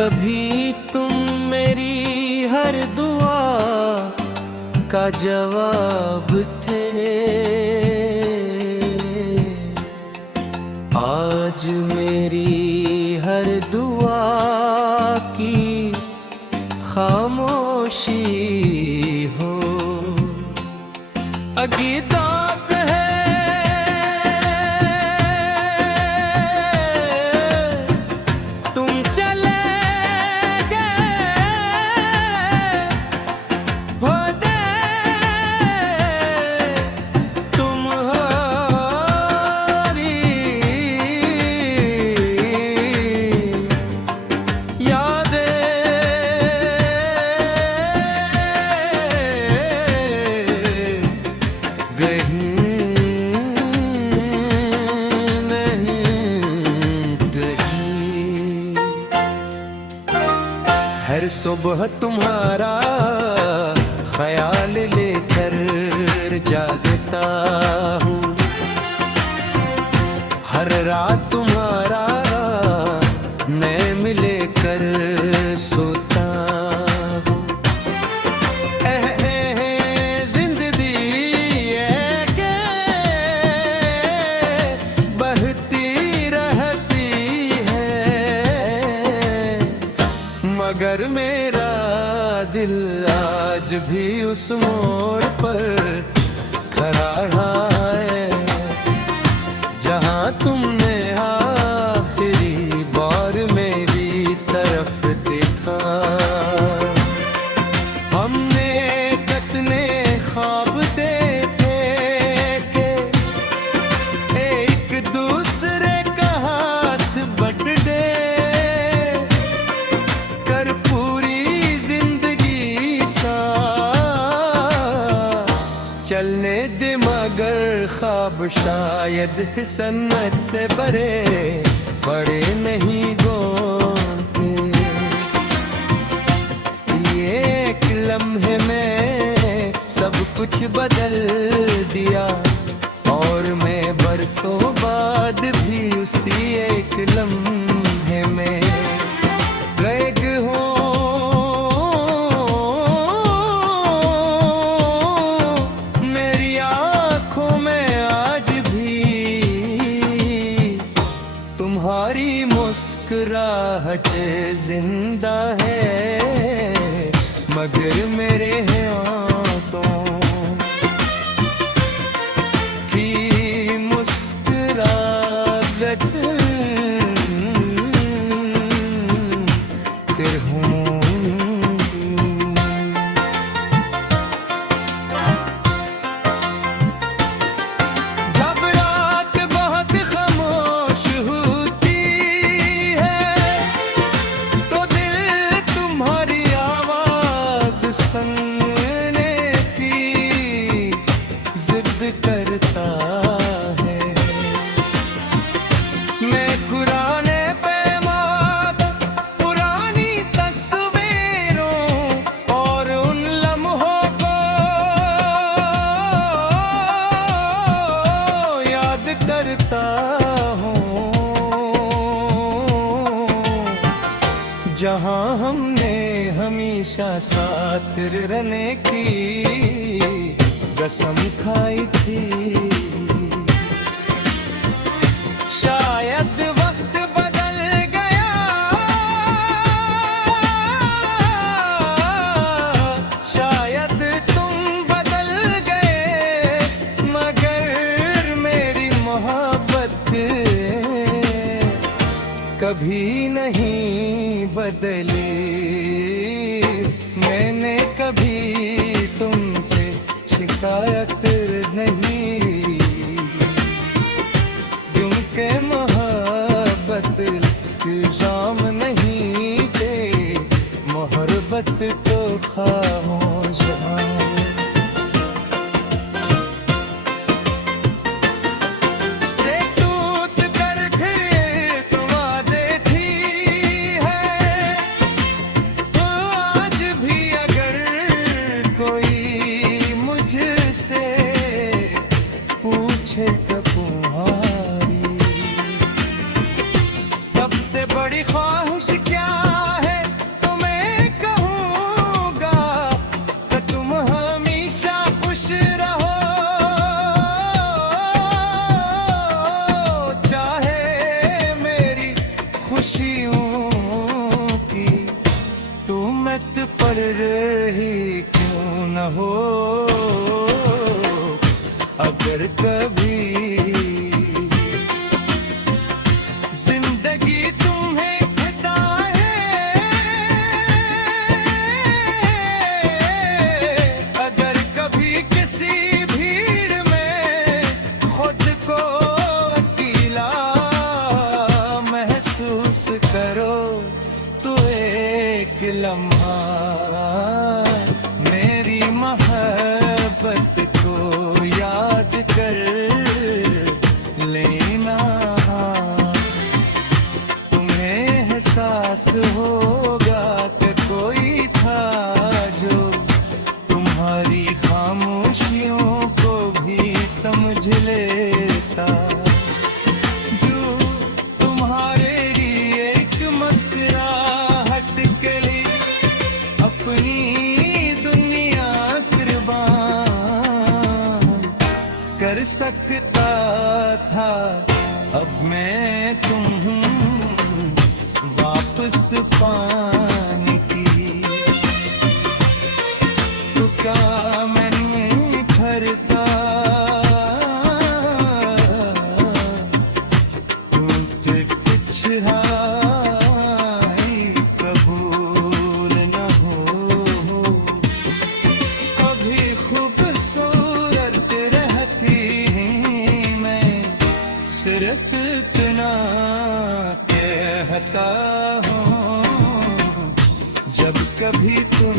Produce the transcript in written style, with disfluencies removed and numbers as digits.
कभी तुम मेरी हर दुआ का जवाब थे। आज मेरी हर दुआ की खामोशी हो। अकीदत है तुम चले हर सुबह तुम्हारा ख्याल लेकर जागता हूँ। हर रात तुम्हारा नैन लेकर सोता हूँ। जिंदगी है के बहती रहती है, मगर मेरा दिल आज भी उस मोड़ पर खड़ा है जहाँ तुमने आखिरी बार मेरी तरफ देखा। हमने कितने ख्वाब देखे कि एक दूसरे का हाथ बट दे कर पूरी जिंदगी सा चलने दे, मगर ख्वाब शायद सन्नत से बड़े बड़े नहीं गोते। ये एक लम्हे में सब कुछ बदल दिया और मैं बरसों बाद भी उसी एक लम्हे में गायब हूँ। मेरी आँखों में आज भी तुम्हारी मुस्कुराहट जिंदा है, मगर मेरे हाथों की मुस्कुराहट सुनने की जिद करता है। मैं पुराने पैमाद पुरानी तस्वीरों और उन लम्हों को याद करता हूँ जहाँ हमने हमेशा साथ रहने की कसम खाई थी। शायद वक्त बदल गया, शायद तुम बदल गए, मगर मेरी मोहब्बत कभी नहीं बदली। मैंने कभी तुमसे शिकायत नहीं, क्योंकि मोहब्बत इल्जाम नहीं दे, मोहब्बत तो खामोश से हो अगर कभी जिंदगी तुम्हें खटाए, अगर कभी किसी भीड़ में खुद को अकेला महसूस करो तो एक लम्हा मेरी मोहब्बत को याद कर लेना। तुम्हें एहसास होगा कि कोई था जो तुम्हारी खामोशियों को भी समझ लेता, जो तुम्हारे लिए एक मुस्कुराहट के लिए अपनी दुनिया कुर्बान कर सकता था। अब मैं तुम वापस पाने की तो क्या मैंने भरता, तुझे कुछ हाय कबूल न हो, कभी खूबसूरत रहती मैं सिर्फ इतना कहता हूँ, जब कभी तुम